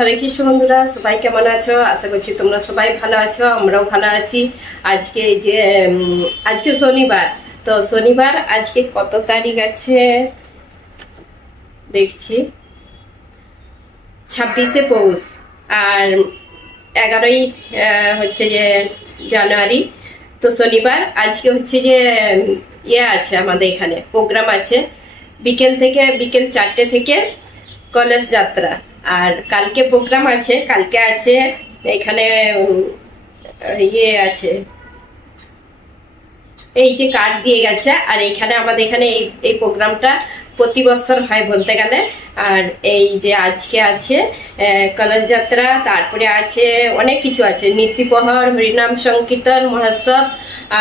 হরে কৃষ্ণ বন্ধুরা, সবাই কেমন আছো? আশা করছি তোমরা সবাই ভালো আছো, আমরাও ভালো আছি। আজকে শনিবার, তো শনিবার আজকে কত তারিখ আছে দেখছি, 26শে পৌষ আর 11ই হচ্ছে যে জানুয়ারি। তো শনিবার আজকে হচ্ছে যে আছে, আমাদের এখানে প্রোগ্রাম আছে বিকেল 4টে থেকে কলস যাত্রা। আর কালকে প্রোগ্রাম আছে, কালকে আছে এখানে আছে, এই যে কার্ড দিয়ে গেছে। আর এইখানে আমাদের এখানে এই প্রোগ্রামটা প্রতি বছর হয় বলতে গেলে। আর এই যে আজকে আছে কলস যাত্রা, তারপরে আছে অনেক কিছু আছে, নিশিপ্রহর, হরিনাম সংকীর্তন মহোৎসব।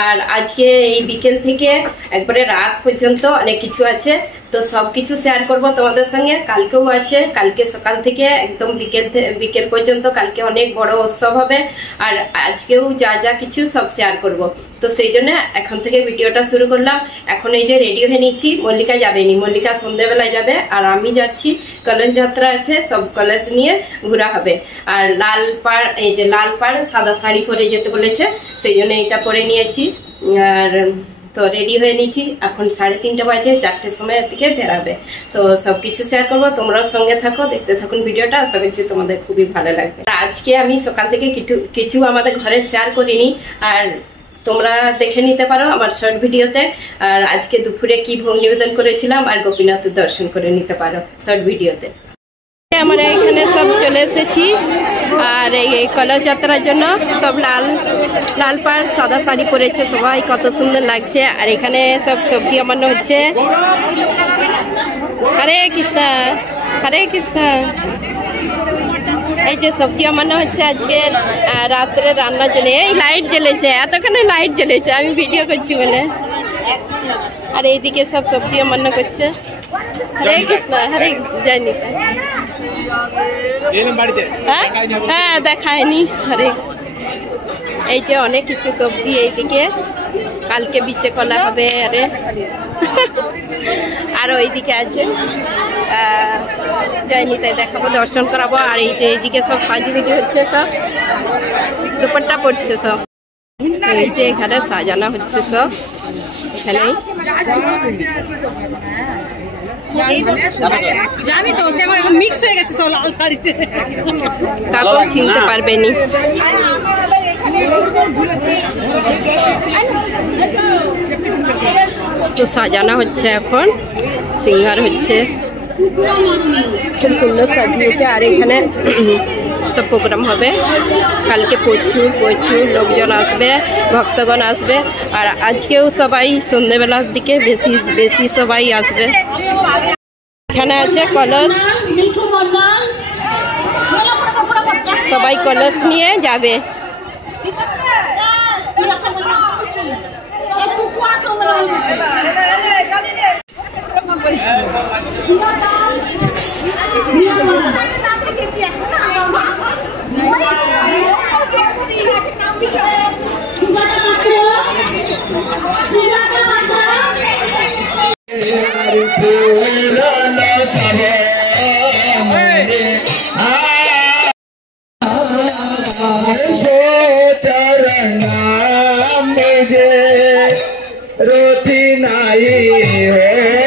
আর আজকে এই বিকেল থেকে একবারে রাত পর্যন্ত অনেক কিছু আছে, তো সব কিছু শেয়ার করব তোমাদের সঙ্গে। কালকেও আছে, কালকে সকাল থেকে একদম বিকেল পর্যন্ত কালকে অনেক বড় উৎসব হবে। আর আজকেও যা যা কিছু সব শেয়ার করব, তো সেই জন্য এখন থেকে ভিডিওটা শুরু করলাম। এখন এই যে রেডি হয়ে নিচ্ছি, মল্লিকা যাবেনি, মল্লিকা সন্ধ্যেবেলায় যাবে আর আমি যাচ্ছি। কলস যাত্রা আছে, সব কলস নিয়ে ঘোরা হবে। আর লাল পাড় সাদা শাড়ি পরে যেতে বলেছে, সেই জন্য এটা পরে নিয়েছি। আর তো রেডি হয়ে নিচ্ছি, এখন 3:30 বাজে, 4টের সময় দিকে বেরাবে। তো সবকিছু শেয়ার করবো, তোমরাও সঙ্গে থাকো, দেখতে থাকুন ভিডিওটা। আশা করছি তোমাদের খুবই ভালো লাগবে। আজকে আমি সকাল থেকে কিছু আমাদের ঘরে শেয়ার করিনি, আর তোমরা দেখে নিতে পারো আমার শর্ট ভিডিওতে। আর আজকে দুপুরে কি ভোগ নিবেদন করেছিলাম আর গোপীনাথের দর্শন করে নিতে পারো শর্ট ভিডিওতে। আমরা এখানে সব চলে এসেছি, আর এই কলস যাত্রার জন্য সব লাল পাড় সাদা শাড়ি পরেছে, সবাই কত সুন্দর লাগছে। আর এখানে সব সবজি আমান্য হচ্ছে। হরে কৃষ্ণ, হরে কৃষ্ণ। এই যে সবজি আমান্য হচ্ছে আজকে রাত্রে রান্নার জন্য। এই লাইট জ্বলেছে, এতখানে লাইট জ্বলেছে, আমি ভিডিও করছি বলে। আর এইদিকে সব সবজি আমান্য করছে। হরে কৃষ্ণ, হরে জয় নিতাই। হ্যাঁ দেখায়নি। হরে, এই যে অনেক কিছু সবজি এইদিকে, কালকে বিচে কলা হবে। আরে আর ওইদিকে আছে জয় নিতাই, দেখাবো, দর্শন করাবো। আর এই যে এইদিকে সব সাজুগুজু হচ্ছে, সব দুপাট্টা পড়ছে সব। এই যে এখানে সাজানো হচ্ছে সব, এখানেই জানি তো সে এখন মিক্স হয়ে গেছে সব লাল শাড়িতে, কাউকে চিনতে পারবেনি। তো সাজানো হচ্ছে, এখন সিঙ্গার হচ্ছে, খুব সুন্দর সাজিয়েছে। আর এখানে সব প্রোগ্রাম হবে কালকে, প্রচুর লোকজন আসবে, ভক্তগণ আসবে। আর আজকেও সবাই সন্ধ্যেবেলার দিকে বেশি সবাই আসবে। এখানে আছে কলস, সবাই কলস নিয়ে যাবে। रोती नाई Hare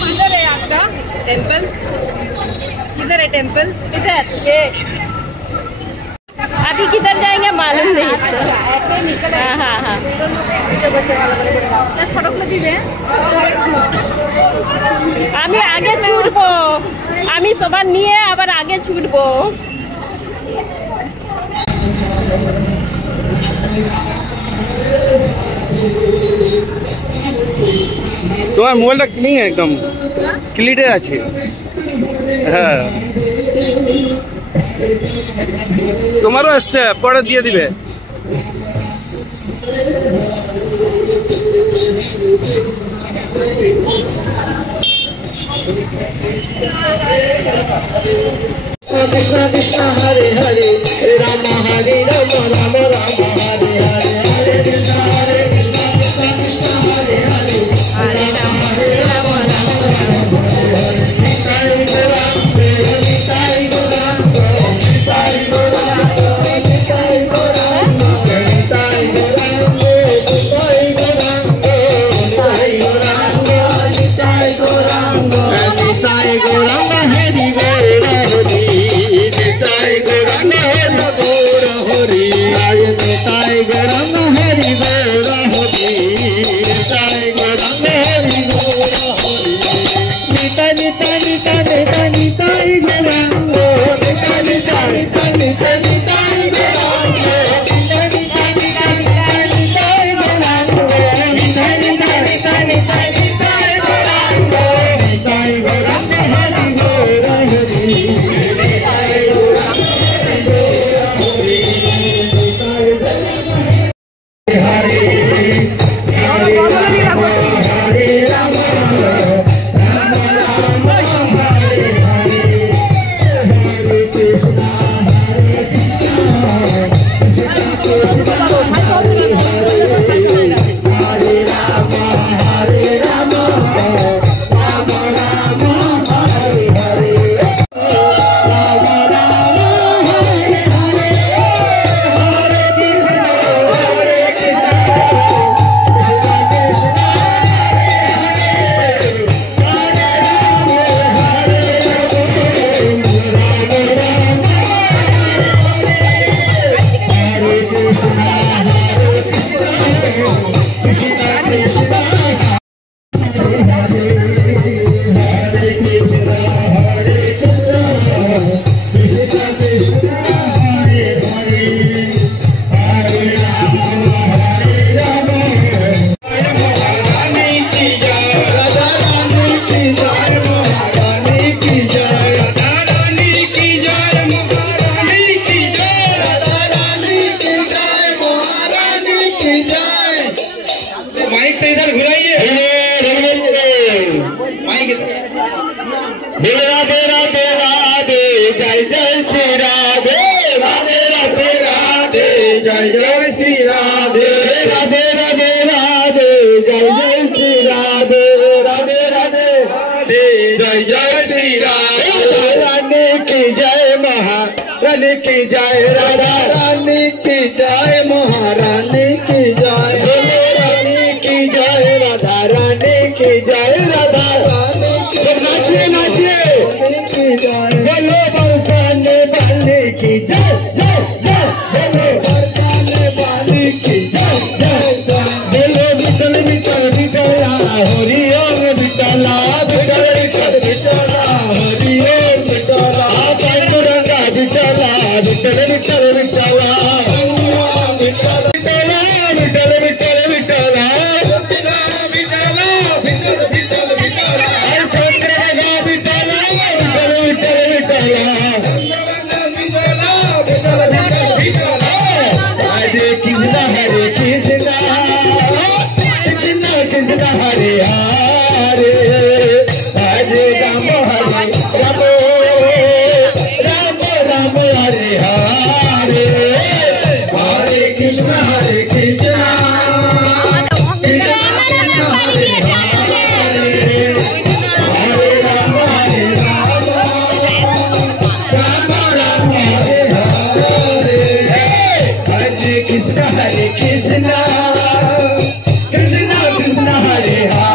किधर है आपका टेम्पल? किधर है टेम्पल? इधर ये। अभी किधर जाएंगे मालूम नहीं। ऐसे निकल। हाँ हाँ। फटक लगी है। আমি আগে ছুটবো, আমি সবার নিয়ে আবার আগে ছুটবো। তোমার মোবাইলটা ক্লিন একদম ক্লিয়ার আছে। হ্যাঁ তোমারও আসছে, পরে দিয়ে দিবে। Krishna Krishna Hare Hare Rama Hare Rama Rama Rama Hare Hare Hare Krishna Hare Krishna Krishna Krishna Hare Hare Hare Rama Hare Rama Rama Rama Hare Hare Nitai Gauranga Nitai Gauranga Nitai Gauranga Nitai Gauranga Nitai Gauranga Nitai Gauranga Nitai Gauranga Nitai Gauranga Nitai Gauranga Hari Gaura Hari Nitai Gauranga Hari Gaura Hari Nitai Gauranga Hari Gaura Hari Nitai Gauranga Hari Gaura Hari Nitai Nitai Nitai Nitai Nitai Gauranga Nitai Nitai Nitai Nitai Nitai Gauranga Nitai Nitai Nitai Nitai Nitai Gauranga Nitai Nitai Nitai Nitai Nitai Gauranga Nitai Gauranga Hari Gaura Hari Nitai Gauranga Hare Hare Rama Hare Rama Rama Rama Hare Hare Hare Krishna Hare Krishna Krishna Krishna Hare Hare Hare Rama Hare Rama Rama Rama Hare Hare Rama Rama Hare Hare Hare Krishna Hare Krishna mike तो इधर घुराइए। Mike Radhe Radhe Radhe जय जय श्री राधे राधे राधे राधे जय जय श्री राधे राधे राधे राधे जय जय श्री राधे राधे राधे राधे जय जय श्री राधे रानी की जय महारानी की जय राधा रानी की जय महारानी की जय रानी की जय राधा रानी की जय राधा रानी की नाचिए नाचिए बोलो बरसाने वाले की जय जय जय बोलो बरसाने वाले की जय जय जय बोलो विठल विठल विठला हरि ओम विठला विठल विठल विठला हरि ओम Vitthala Panduranga Vitthala Vitthal Vitthal Vitthala Vitthal Vitthala Vitthal Vitthal Vitthala Krishna Krishna Hare Hare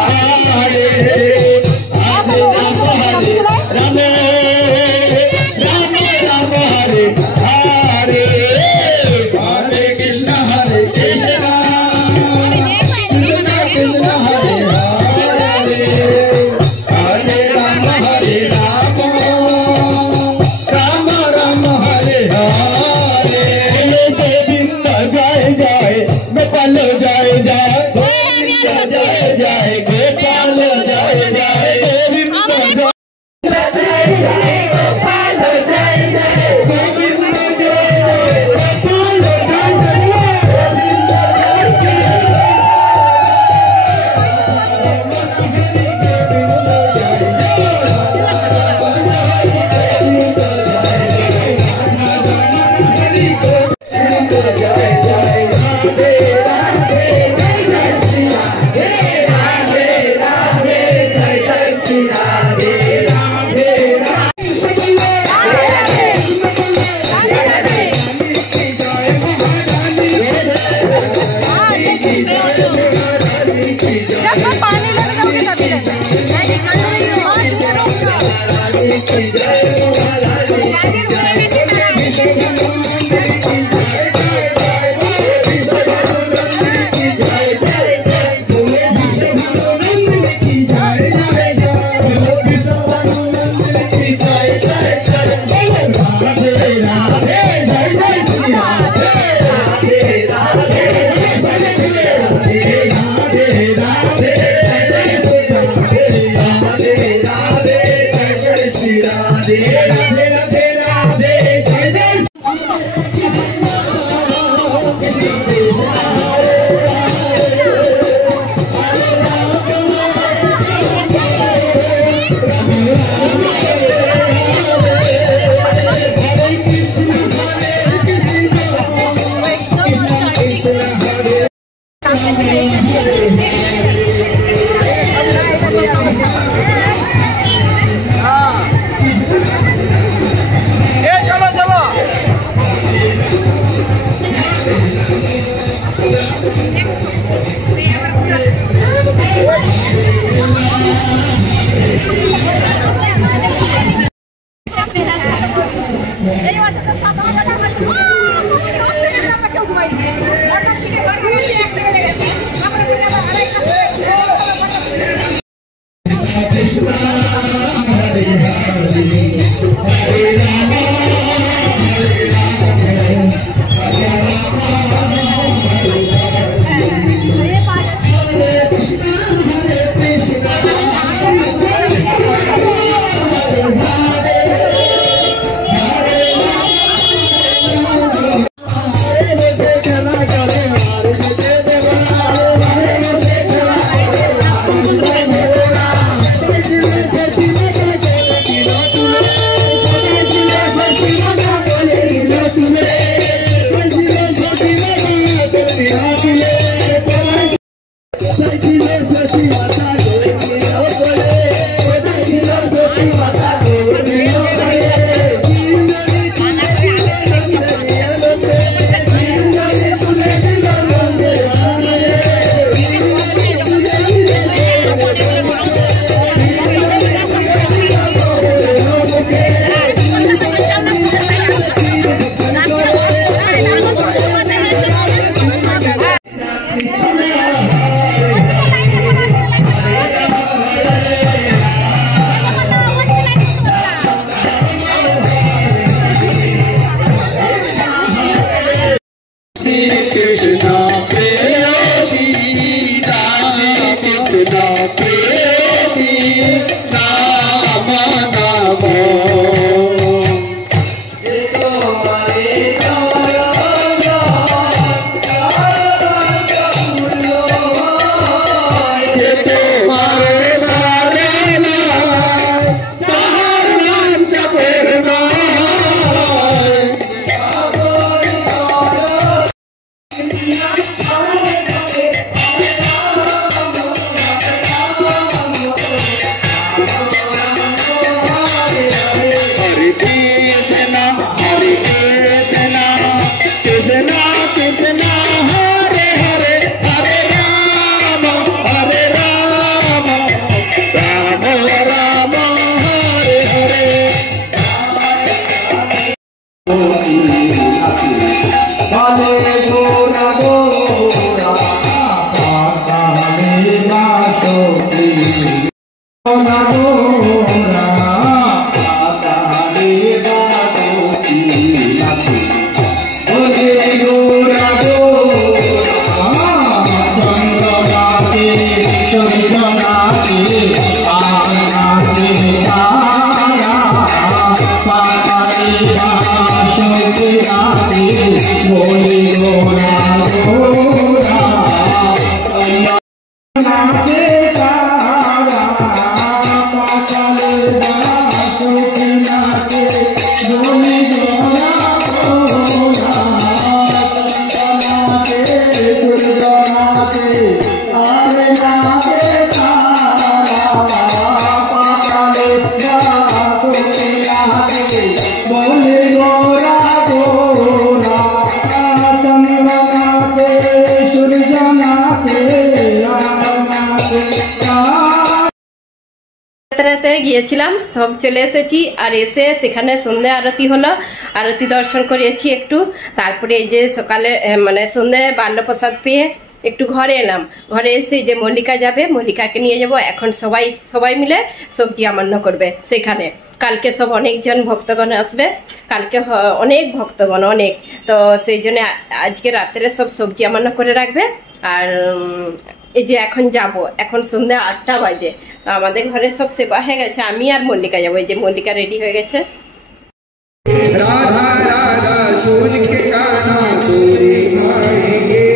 গিয়েছিলাম, সব চলে এসেছি। আর এসে সেখানে সন্ধে আরতি হলো, আরতি দর্শন করেছি একটু। তারপরে এই যে সকালে মানে সন্ধে বাল্যপ্রসাদ পেয়ে একটু ঘরে এলাম। ঘরে এসে যে মল্লিকা যাবে, মল্লিকাকে নিয়ে যাব। এখন সবাই মিলে সবজি আমান্য করবে সেখানে। কালকে সব অনেকজন ভক্তগণ আসবে, কালকে অনেক ভক্তগণ অনেক, তো সেই জন্য আজকে রাত্রে সব সবজি আমান্য করে রাখবে। আর এই যে এখন যাব, এখন সন্ধ্যা 8টা বাজে, তো আমাদের ঘরে সব সেবা হয়ে গেছে। আমি আর মল্লিকা যাবো। এই যে মল্লিকা রেডি হয়ে গেছে। राधा राधा सुन के काना चोरी आएंगे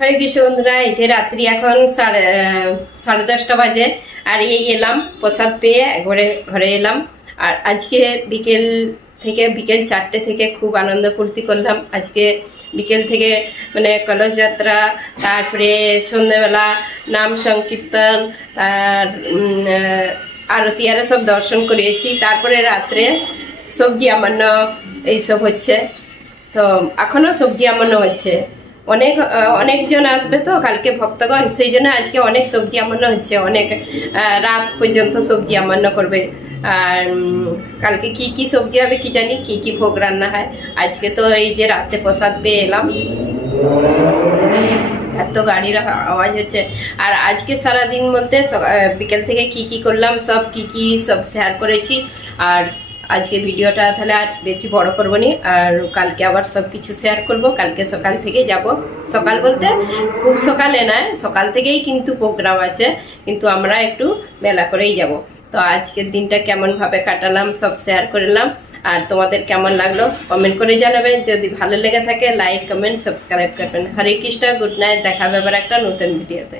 হরে কৃষ্ণ বন্ধুরা, এই যে রাত্রি এখন 10:30 বাজে। আর এই এলাম প্রসাদ পেয়ে ঘরে এলাম। আর আজকে বিকেল 4টে থেকে খুব আনন্দ ফুর্তি করলাম। আজকে বিকেল থেকে মানে কলস যাত্রা, তারপরে সন্ধ্যেবেলা নাম সংকীর্তন আর আরতি আর সব দর্শন করেছি। তারপরে রাত্রে সবজি আমান্য এইসব হচ্ছে, তো এখনো সবজি আমান্য হচ্ছে। অনেকজন আসবে তো কালকে ভক্তগণ, সেই জন্য আজকে অনেক সবজি আমান্য হচ্ছে। অনেক রাত পর্যন্ত সবজি আমান্য করবে। আর কালকে কি সবজি হবে কি জানি, কি ভোগ রান্না হয়। আজকে তো এই যে রাতে প্রসাদ পেয়ে এলাম, এত গাড়ির আওয়াজ হচ্ছে। আর আজকে সারাদিন বলতে বিকেল থেকে কি করলাম সব শেয়ার করেছি। আর আজকে ভিডিওটা তাহলে আর বেশি বড় করবো নি, আর কালকে আবার সব কিছু শেয়ার করব। কালকে সকাল থেকে যাব, সকাল বলতে খুব সকালে নয়, সকাল থেকেই কিন্তু প্রোগ্রাম আছে, কিন্তু আমরা একটু মেলা করেই যাব। তো আজকের দিনটা কেমন ভাবে কাটালাম সব শেয়ার করলাম। আর তোমাদের কেমন লাগলো কমেন্ট করে জানাবেন। যদি ভালো লেগে থাকে লাইক কমেন্ট সাবস্ক্রাইব করবেন। হরে কৃষ্ণ, গুড নাইট, দেখা হবে আবার একটা নতুন ভিডিওতে।